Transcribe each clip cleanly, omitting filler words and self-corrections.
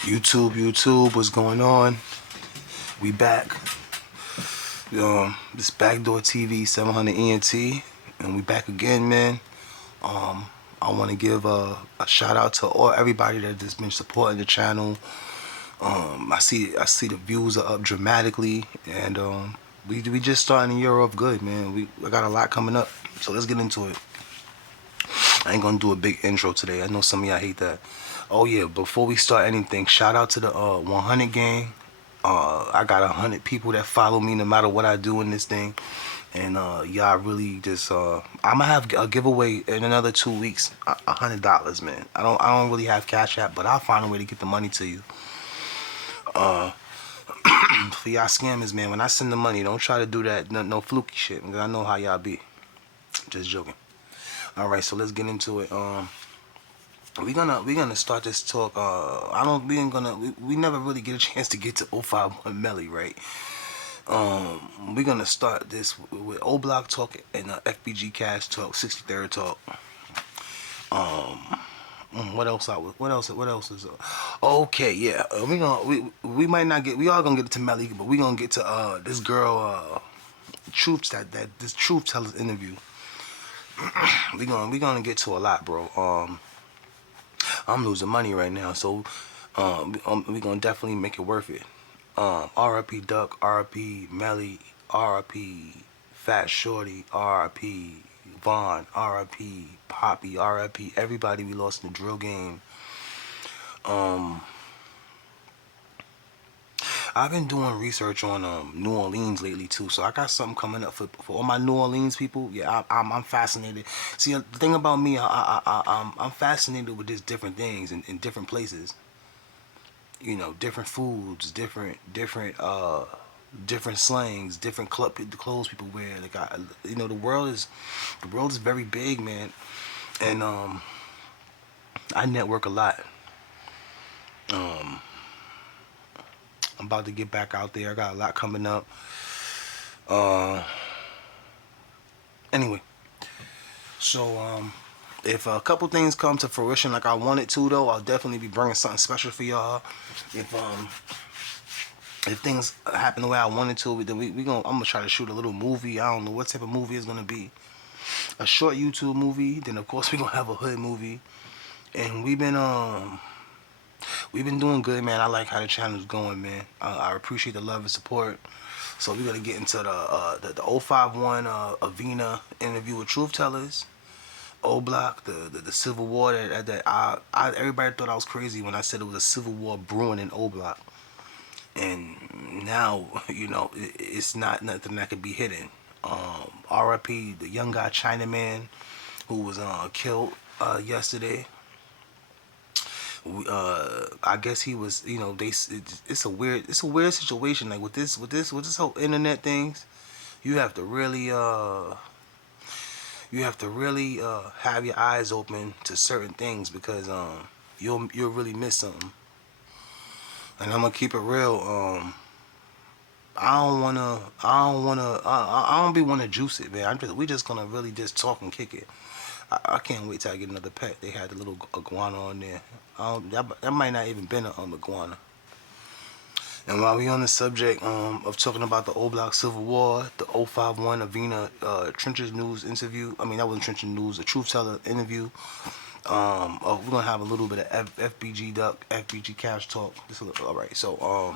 YouTube, what's going on? We back. This Backdoor TV 700 ENT, and we back again, man. I want to give a shout out to everybody that has been supporting the channel. I see the views are up dramatically, and we just starting the year off good, man. I got a lot coming up, so let's get into it. I ain't gonna do a big intro today. I know some of y'all hate that. Oh yeah, before we start anything, shout out to the 100 gang. I got 100 people that follow me no matter what I do in this thing, and y'all really just I'm gonna have a giveaway in another 2 weeks, $100, man. I don't really have Cash App, but I'll find a way to get the money to you. For y'all scammers, man, when I send the money, don't try to do that no fluky shit, because I know how y'all be. Just joking. All right, so let's get into it. We gonna start this talk. We never really get a chance to get to 051 Melly, right? We're gonna start this with O Block talk and FBG Cash talk, 63rd talk. What else? What else is? Okay, yeah. We might not get. We all gonna get to Melly, but we gonna get to this girl, Truth that this Truth Teller's interview. we gonna get to a lot, bro. I'm losing money right now, so we gonna definitely make it worth it. RIP Duck, RIP Melly, RIP Fat Shorty, RIP Vaughn, RIP Poppy, RIP everybody we lost in the drill game. I've been doing research on New Orleans lately too, so I got something coming up for all my New Orleans people. Yeah, I'm fascinated. See, the thing about me, I'm fascinated with just different things in different places. You know, different foods, different slangs, different clothes people wear. Like the world is very big, man, and I network a lot. I'm about to get back out there. I got a lot coming up. Anyway, so if a couple things come to fruition like I wanted to, though, I'll definitely be bringing something special for y'all. If things happen the way I wanted to, then I'm gonna try to shoot a little movie. I don't know what type of movie it's gonna be. A short YouTube movie. Then of course we gonna have a hood movie. And we've been doing good, man. I like how the channel's going, man. I appreciate the love and support. So we're gonna get into the 051 Aveena interview with Truth Tellers. O Block, the Civil War that everybody thought I was crazy when I said it was a civil war brewing in O Block. And now, it's not nothing that could be hidden. RIP, the young guy Chinaman who was killed yesterday. I guess he was, it's a weird situation. Like with this whole internet things, you have to really have your eyes open to certain things, because you'll really miss something. And I'm gonna keep it real. I don't be wanna juice it, man. We just gonna really just talk and kick it. I can't wait till I get another pet. They had the little iguana on there. That might not even been an iguana. And while we on the subject of talking about the O Block Civil War, the 051 Aveena Trenches News interview. I mean, that wasn't Trenches News, a Truth Teller interview. We're gonna have a little bit of FBG Duck, FBG Cash talk. All right. So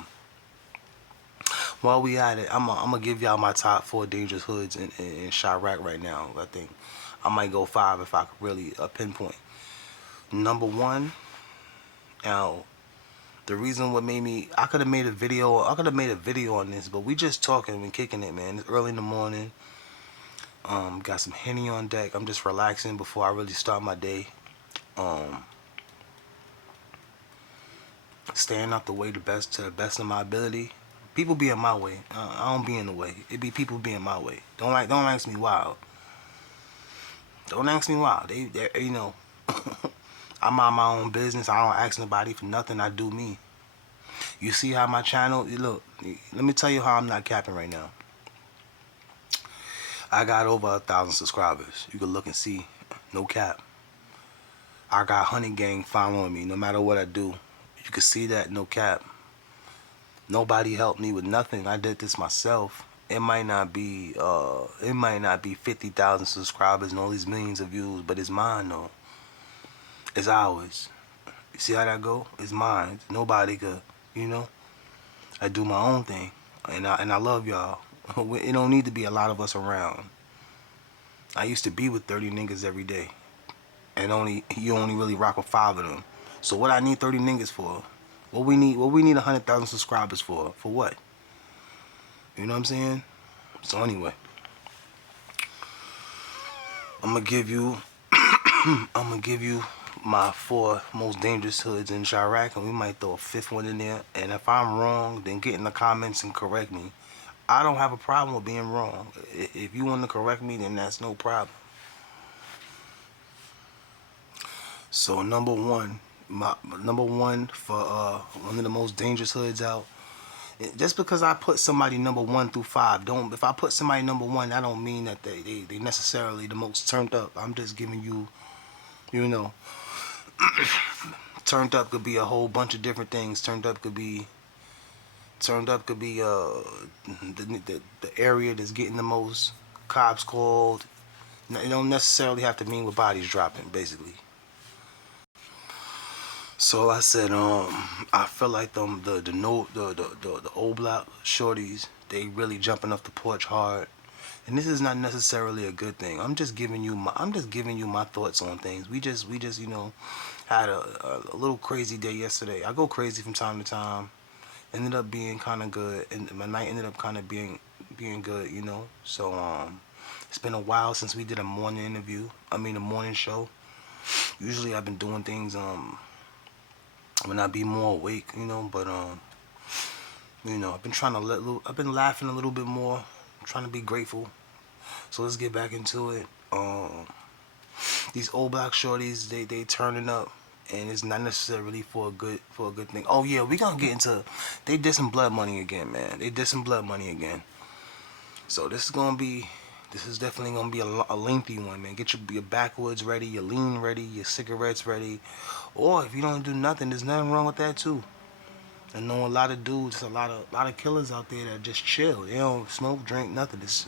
while we at it, I'm gonna give y'all my top 4 dangerous hoods in Chiraq right now. I think I might go 5 if I could really pinpoint. Number 1. Now, the reason what made me, I could have made a video on this, but we just talking and kicking it, man. It's early in the morning. Got some Henny on deck. I'm just relaxing before I really start my day. Staying out the way to the best of my ability. People be in my way. I don't be in the way. It be people being my way. Don't ask me why. Don't ask me why. I mind my own business. I don't ask nobody for nothing. I do me. You see how my channel, look, let me tell you how I'm not capping right now. I got over 1,000 subscribers. You can look and see. No cap. I got 100 gang following me no matter what I do. You can see that, no cap. Nobody helped me with nothing. I did this myself. It might not be 50,000 subscribers and all these millions of views, but it's mine though. It's ours. You see how that go? It's mine. Nobody could, you know. I do my own thing, and I love y'all. It don't need to be a lot of us around. I used to be with 30 niggas every day, and you only really rock with 5 of them. So what I need 30 niggas for? What we need 100,000 subscribers for? For what? You know what I'm saying? So anyway, I'm gonna give you my 4 most dangerous hoods in Chiraq, and we might throw a 5th one in there. And if I'm wrong, then get in the comments and correct me. I don't have a problem with being wrong. If you want to correct me, then that's no problem. So number one for one of the most dangerous hoods out. Just because I put somebody number 1 through 5, don't. If I put somebody number 1, that don't mean that they necessarily the most turned up. I'm just giving you, you know, turned up could be a whole bunch of different things. The area that's getting the most cops called. It don't necessarily have to mean with bodies dropping, basically. So I said, I feel like the old block shorties, they really jumping off the porch hard, and this is not necessarily a good thing. I'm just giving you my thoughts on things. We just had a little crazy day yesterday. I go crazy from time to time. Ended up being kind of good, and my night ended up kind of being good, you know. So it's been a while since we did a morning interview. I mean a morning show. Usually I've been doing things when I be more awake, you know. But I've been I've been laughing a little bit more. I'm trying to be grateful. So let's get back into it. These old black shorties, they turning up, and it's not necessarily for a good thing. Oh yeah, we gonna get into they dissing Blood Money again, man. They dissing Blood Money again. So this is definitely gonna be a lengthy one, man. Get your backwoods ready, your lean ready, your cigarettes ready, or if you don't do nothing, there's nothing wrong with that too. I know a lot of dudes, a lot of killers out there that just chill. They don't smoke, drink, nothing. It's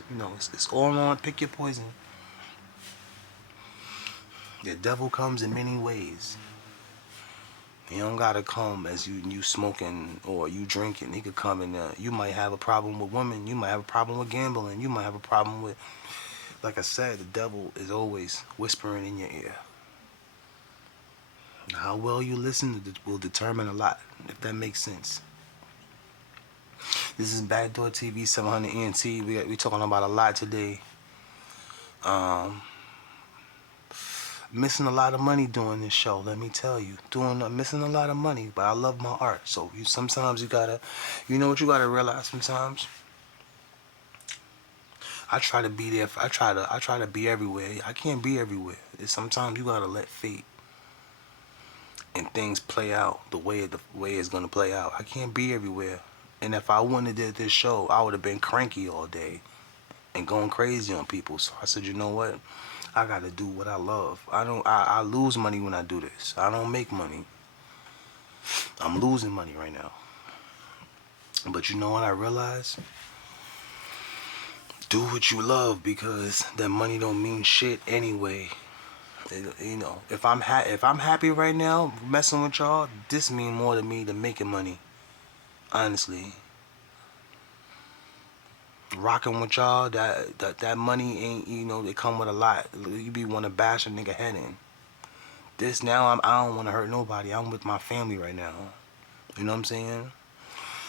all on. Pick your poison. The devil comes in many ways. He don't gotta come as you smoking or you drinking. He could come and you might have a problem with women. You might have a problem with gambling. You might have a problem with, like I said, the devil is always whispering in your ear. How well you listen will determine a lot, if that makes sense. This is Backdoor TV 700 ENT. We talking about a lot today. Missing a lot of money doing this show, let me tell you. Missing a lot of money, but I love my art. So sometimes you gotta, you know what you gotta realize sometimes? I try to be there. I try to be everywhere. I can't be everywhere. Sometimes you gotta let fate and things play out the way it's gonna play out. I can't be everywhere. And if I wouldn't have did this show, I would have been cranky all day and going crazy on people. So I said, you know what? I gotta do what I love. I lose money when I do this. I don't make money. I'm losing money right now. But you know what I realized? Do what you love, because that money don't mean shit anyway. You know, if I'm happy right now messing with y'all, this mean more to me than making money. Honestly. Rocking with y'all, that money ain't, you know, it come with a lot. You be want to bash a nigga head in. This now, I don't want to hurt nobody. I'm with my family right now. You know what I'm saying?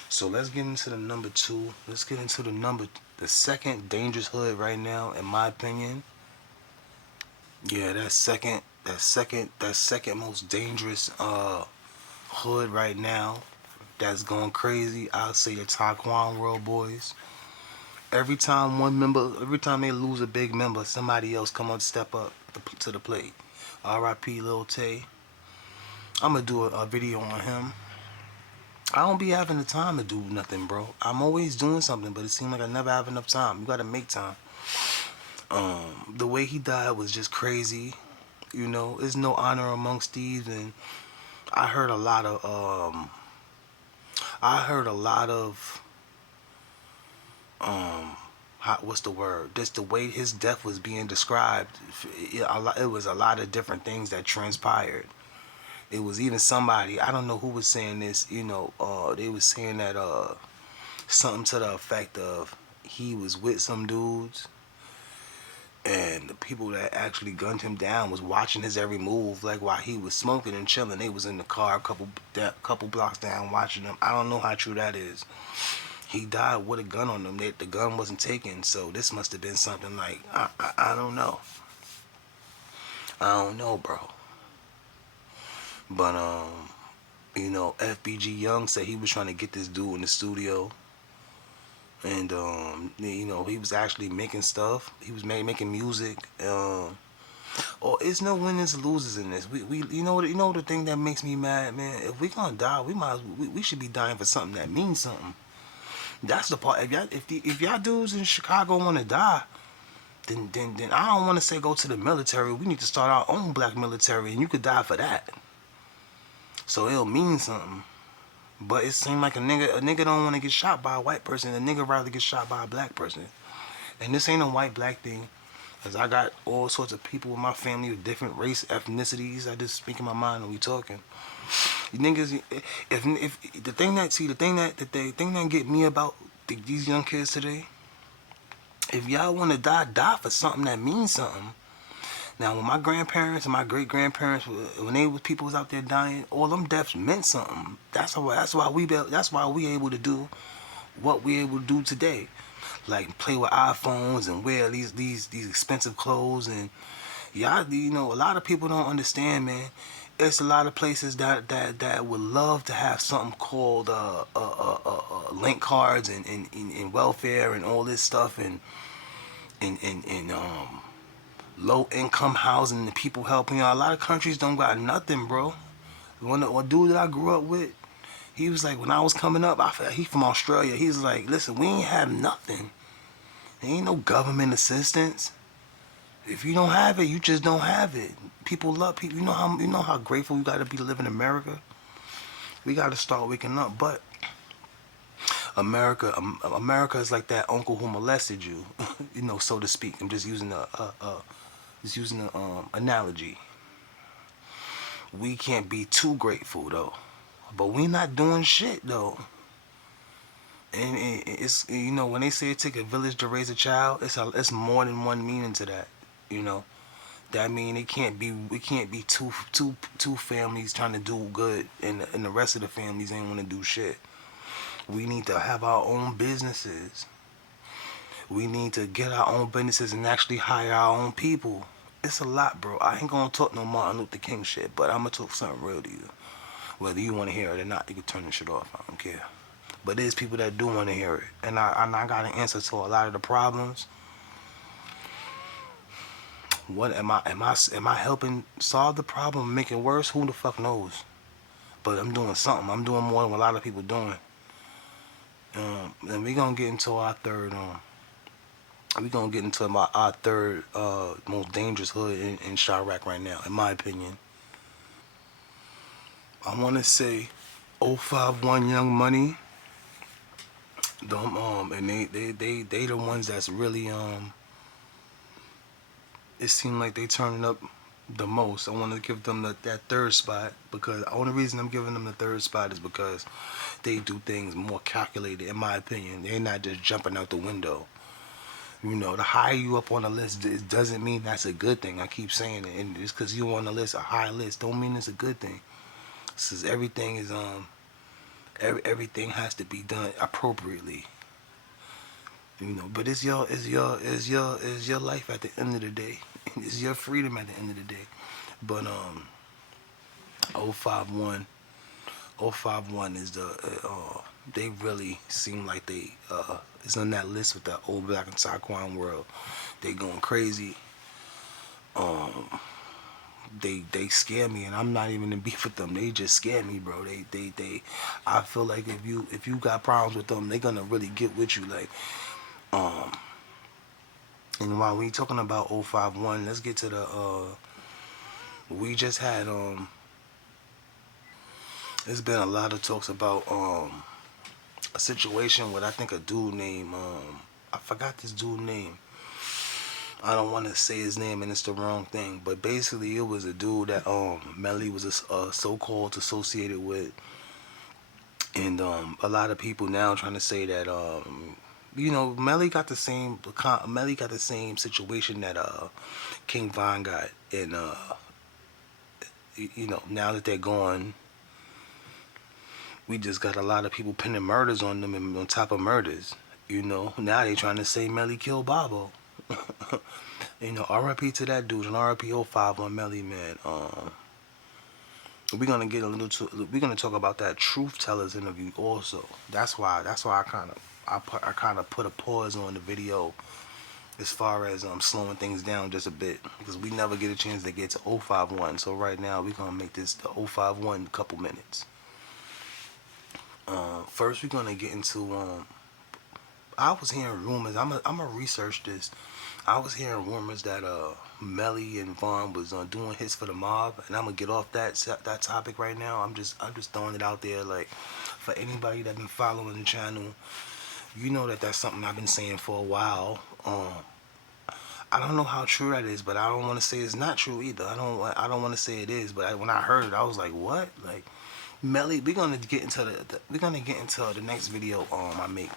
So let's get into the number 2. Let's get into the second dangerous hood right now, in my opinion. Yeah, that second most dangerous hood right now that's going crazy. I'll say the Taquan World Boys. Every time they lose a big member, somebody else come up, step up to the plate. R.I.P. Lil Tay. I'm gonna do a video on him. I don't be having the time to do nothing, bro. I'm always doing something, but it seems like I never have enough time. You gotta make time. The way he died was just crazy. You know, there's no honor amongst thieves, and I heard a lot of I heard a lot of what's the word? Just the way his death was being described. It was a lot of different things that transpired. It was even somebody, I don't know who was saying this. They was saying that something to the effect of he was with some dudes, and the people that actually gunned him down was watching his every move, like while he was smoking and chilling. They was in the car a couple blocks down watching him. I don't know how true that is. He died with a gun on him. The gun wasn't taken, so this must have been something like I don't know. I don't know, bro. But FBG Young said he was trying to get this dude in the studio, and he was actually making stuff. He was making music. Oh, it's no winners and losers in this. We you know the thing that makes me mad, man. If we gonna die, we might as well, we should be dying for something that means something. That's the part. If y'all dudes in Chicago want to die, then I don't want to say go to the military. We need to start our own black military, and you could die for that. So it'll mean something. But it seems like a nigga don't want to get shot by a white person. A nigga rather get shot by a black person. And this ain't a white black thing. Cause I got all sorts of people in my family with different race, ethnicities. I just speak in my mind when we talking. You niggas, if the thing that get me about these young kids today, if y'all want to die, die for something that means something. Now, when my grandparents and my great grandparents, when they was people was out there dying, all them deaths meant something. That's why we able to do what we able to do today, like play with iPhones and wear these expensive clothes. And y'all, a lot of people don't understand, man. It's a lot of places that would love to have something called link cards and welfare and all this stuff and low income housing and people helping out. A lot of countries don't got nothing, bro. One dude that I grew up with, he was like, when I was coming up, he from Australia. He's like, listen, we ain't have nothing. There ain't no government assistance. If you don't have it, you just don't have it. People love people. You know how grateful we gotta be to live in America. We gotta start waking up. But America is like that uncle who molested you, so to speak. I'm just using a analogy. We can't be too grateful though, but we not doing shit though. And it's when they say it take a village to raise a child, it's more than one meaning to that. You know that mean it can't be two families trying to do good, and the rest of the families ain't want to do shit. We need to have our own businesses. We need to get our own businesses and actually hire our own people. It's a lot, bro. I ain't gonna talk no Martin Luther King shit, but I'm gonna talk something real to you. Whether you want to hear it or not, you can turn this shit off. I don't care. But there's people that do want to hear it, and I got an answer to a lot of the problems. What am I helping solve the problem, make it worse? Who the fuck knows? But I'm doing something. I'm doing more than a lot of people doing. And we gonna get into our third. We gonna get into our third most dangerous hood in Chiraq right now, in my opinion. I want to say 051 Young Money. And they the ones that's really it seemed like they turning up the most. I want to give them that third spot, because the only reason I'm giving them the third spot is because they do things more calculated, in my opinion. They're not just jumping out the window. The higher you up on the list, it doesn't mean that's a good thing. I keep saying it, and just because you on the list, a high list, don't mean it's a good thing. Since everything is everything has to be done appropriately. But it's your life at the end of the day. It's your freedom at the end of the day. But 051 051 is they really seem like they is on that list with that old black and Taquan world. They going crazy. They scare me, and I'm not even in beef with them. They just scare me, bro. They I feel like if you got problems with them, they gonna really get with you. Like and while we talking about 051, let's get to the we just had There's been a lot of talks about a situation with I think a dude named I forgot this dude name. I don't want to say his name and it's the wrong thing, but basically it was a dude that Melly was so-called associated with, and a lot of people now trying to say that Melly got the same situation that King Von got, and now that they're gone, we just got a lot of people pinning murders on them and on top of murders. Now they trying to say Melly killed Bobo. R.I.P. to that dude, and R.I.P. 05 on Melly, man. We're gonna get a little to. We're gonna talk about that Truth Tellers interview also. That's why I kind of put a pause on the video as far as slowing things down just a bit, because we never get a chance to get to 051. So right now we're gonna make this the 051 couple minutes. First we're gonna get into I was hearing rumors. I'm gonna research this. I was hearing rumors that Melly and Vaughn was doing hits for the mob, and I'm gonna get off that topic right now. I'm just throwing it out there, like, for anybody that been following the channel. That's something I've been saying for a while. I don't know how true that is, but I don't want to say it's not true either. I don't want to say it is, but when I heard it, I was like, what? Like, Melly, we're gonna get into the next video I make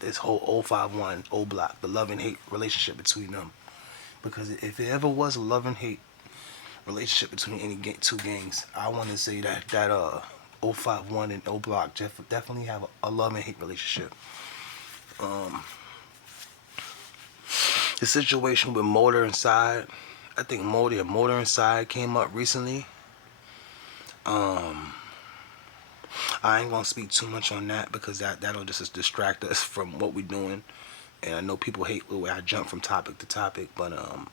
this whole 051 O Block, the love and hate relationship between them, because if it ever was a love and hate relationship between any two gangs, I want to say that 051 and O Block definitely have a love and hate relationship. The situation with Motor Inside, I think Motor Inside came up recently. I ain't gonna speak too much on that because that'll just distract us from what we're doing. And I know people hate the way I jump from topic to topic, but a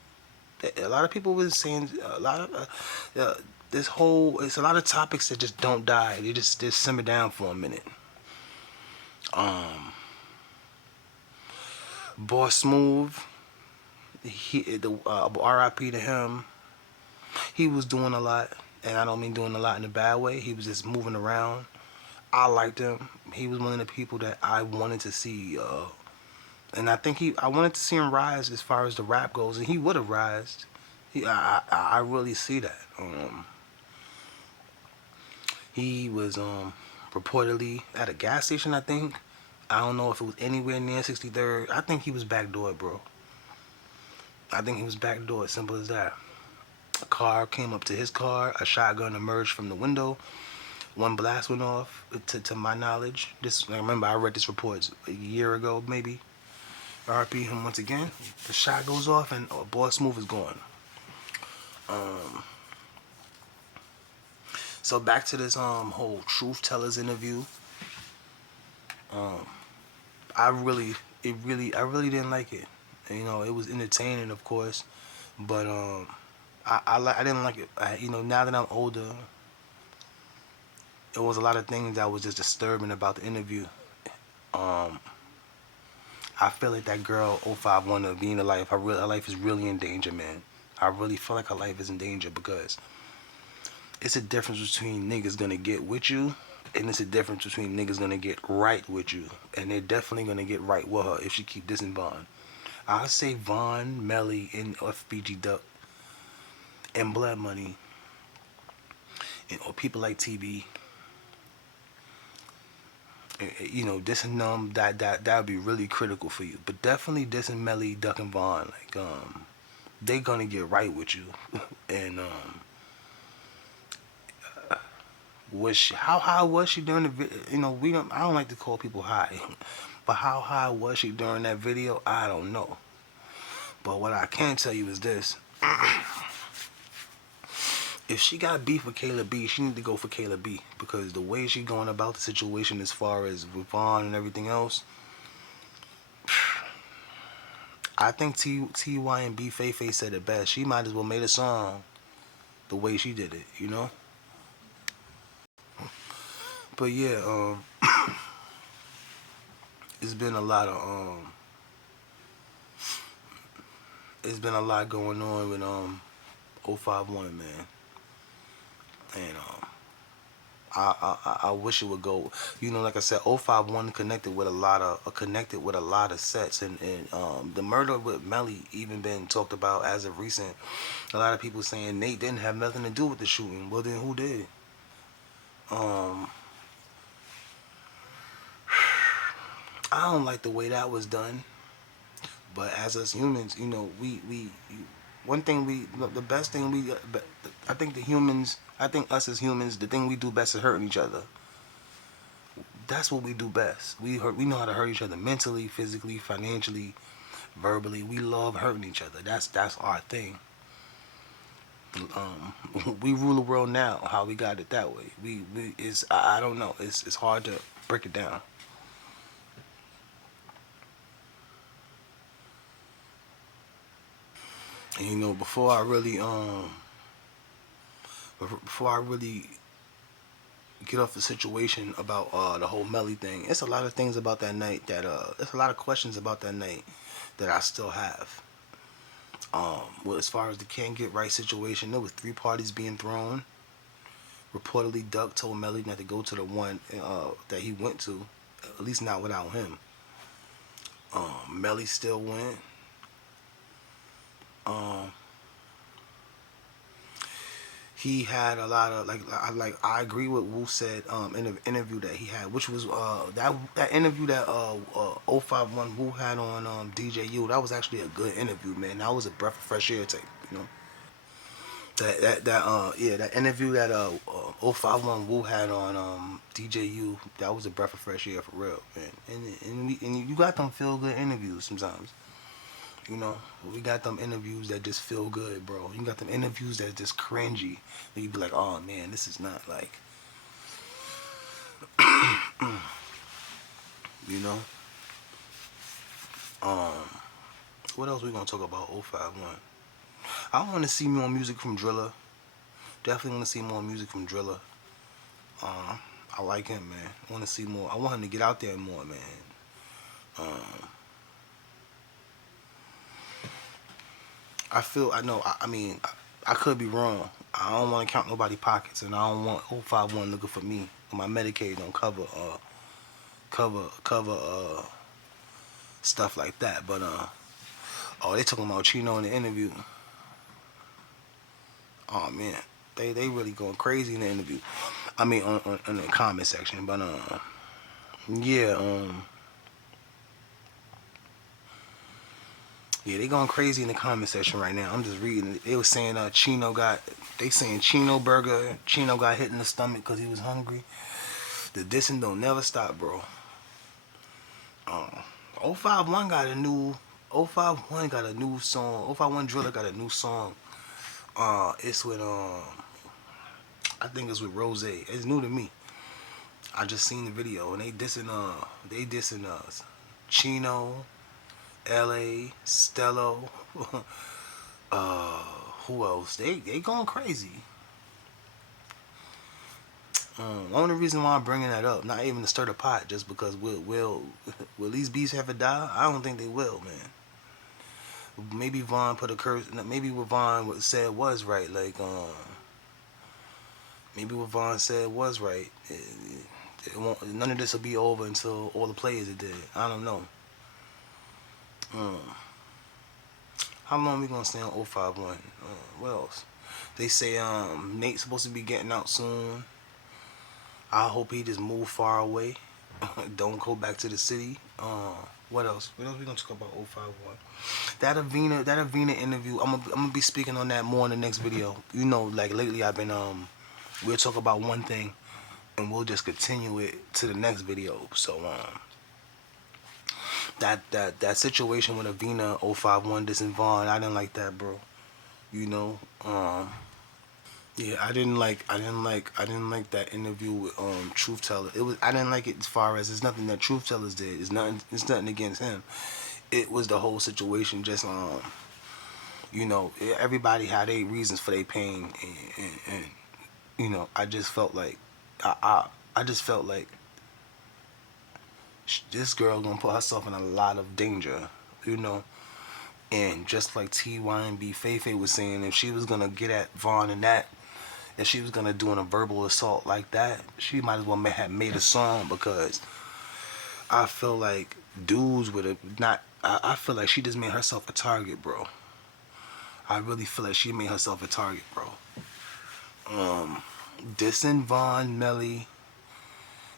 lot of people was saying a lot of it's a lot of topics that just don't die. They just simmer down for a minute. Boss Smooth, R.I.P. to him. He was doing a lot, and I don't mean doing a lot in a bad way. He was just moving around. I liked him. He was one of the people that I wanted to see, and I think I wanted to see him rise as far as the rap goes, and he would have rised. I really see that. He was reportedly at a gas station, I think. I don't know if it was anywhere near 63rd. I think he was backdoor, bro. I think he was backdoor, simple as that. A car came up to his car. A shotgun emerged from the window. One blast went off, to my knowledge. I remember I read this report a year ago, maybe. RP him once again. The shot goes off and Boss Smooth is gone. So back to this whole Truth Tellers interview. I really didn't like it. It was entertaining, of course, but I didn't like it. Now that I'm older, there was a lot of things that was just disturbing about the interview. I feel like that girl 051 of being alive, her life is really in danger, man. I really feel like her life is in danger because it's a difference between niggas gonna get with you, and it's a difference between niggas gonna get right with you, and they're definitely gonna get right with her if she keep dissing Vaughn. I say Vaughn, Melly, and FBG Duck, and Blood Money, or people like TB. Dissing them, that would be really critical for you. But definitely dissing Melly, Duck, and Vaughn, like they gonna get right with you. And how high was she during the video? I don't like to call people high, but how high was she during that video? I don't know. But what I can tell you is this: if she got beef with Kayla B, she need to go for Kayla B, because the way she going about the situation as far as with Vaughn and everything else, I think T.Y. and B Faye said it best. She might as well made a song the way she did it, But yeah, it's been a lot going on with 051, man. And I wish it would go. You know, like I said, 051 connected with a lot of sets, and the murder with Melly even been talked about as of recent. A lot of people saying Nate didn't have nothing to do with the shooting. Well, then who did? Um, I don't like the way that was done. But as us humans, you know, one thing the best thing I think I think us as humans, the thing we do best is hurting each other. That's what we do best. We know how to hurt each other mentally, physically, financially, verbally. We love hurting each other. That's our thing. We rule the world now. How we got it that way. We is I don't know. It's hard to break it down. And you know, before I really get off the situation about the whole Melly thing, it's a lot of things about that night that there's a lot of questions about that night that I still have. Well, as far as the can't get right situation, there was three parties being thrown. Reportedly, Duck told Melly not to go to the one that he went to, at least not without him. Melly still went. Um, he had a lot of I agree with Wu said in the interview that he had, which was that interview that 051 Wu had on DJU. That was actually a good interview, man. That was a breath of fresh air tape, you know. That interview that 051 Wu had on DJU, that was a breath of fresh air for real, man. And you got them feel good interviews sometimes. You know, we got them interviews that just feel good, bro. You got them interviews that just cringy. And you be like, oh man, this is not like, you know. Um, what else we gonna talk about? 051. I want to see more music from Driller. Definitely want to see more music from Driller. Um, I like him, man. I want to see more. I want him to get out there more, man. Um, I know. I mean, I could be wrong. I don't want to count nobody pockets, and I don't want 051 looking for me. My Medicaid don't cover stuff like that. But oh, they talking about Chino in the interview. Oh man, they really going crazy in the interview. I mean, on the comment section. But yeah, yeah, they going crazy in the comment section right now. I'm just reading it. They was saying they saying Chino got hit in the stomach because he was hungry. The dissing don't never stop, bro. 051 got a new 051 got a new song. 051 Driller got a new song. It's with I think it's with Rose. It's new to me. I just seen the video and they dissing Chino, LA, Stello, uh who else? They going crazy. Only reason why I'm bringing that up, not even to stir the pot, just because will these beasts ever die? I don't think they will, man. Maybe Vaughn put a curse. Maybe what Vaughn said was right. Maybe what Vaughn said was right. It won't. None of this will be over until all the players are dead. I don't know. Um, how long we gonna stay on 051? What else? They say Nate's supposed to be getting out soon. I hope he just move far away. Don't go back to the city. What else? What else we gonna talk about 051? That Aveena interview. I'm gonna be speaking on that more in the next video. You know, like lately I've been we'll talk about one thing and we'll just continue it to the next video. So that situation with Aveena 051 dissing Vaughn, I didn't like that, bro. You know, yeah, I didn't like that interview with Truth Teller. I didn't like it as far as it's nothing that Truth Tellers did. It's nothing against him. It was the whole situation. Just you know, everybody had their reasons for their pain, and you know, I just felt like I just felt like this girl gonna put herself in a lot of danger, you know. And just like TY and B Feifei was saying, if she was gonna get at Vaughn and that, if she was gonna do a verbal assault like that, she might as well have made a song, because I feel like dudes would have not. I feel like she just made herself a target, bro. I really feel like she made herself a target, bro. Dissing Von, Melly,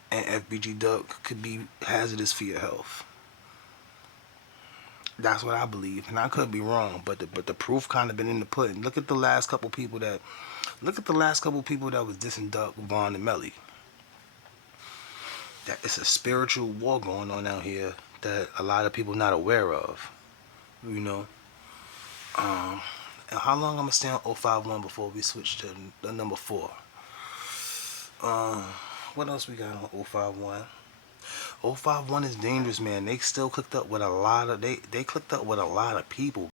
and FBG Duck could be hazardous for your health. That's what I believe, and I could be wrong, but the proof kind of been in the pudding. Look at the last couple people that was dissing Duck, Von, and Melly. That it's a spiritual war going on out here that a lot of people not aware of. You know. And how long I'm gonna stay on 051 before we switch to the number 4? What else we got on 051? 051 is dangerous, man. They still clicked up with a lot of they clicked up with a lot of people.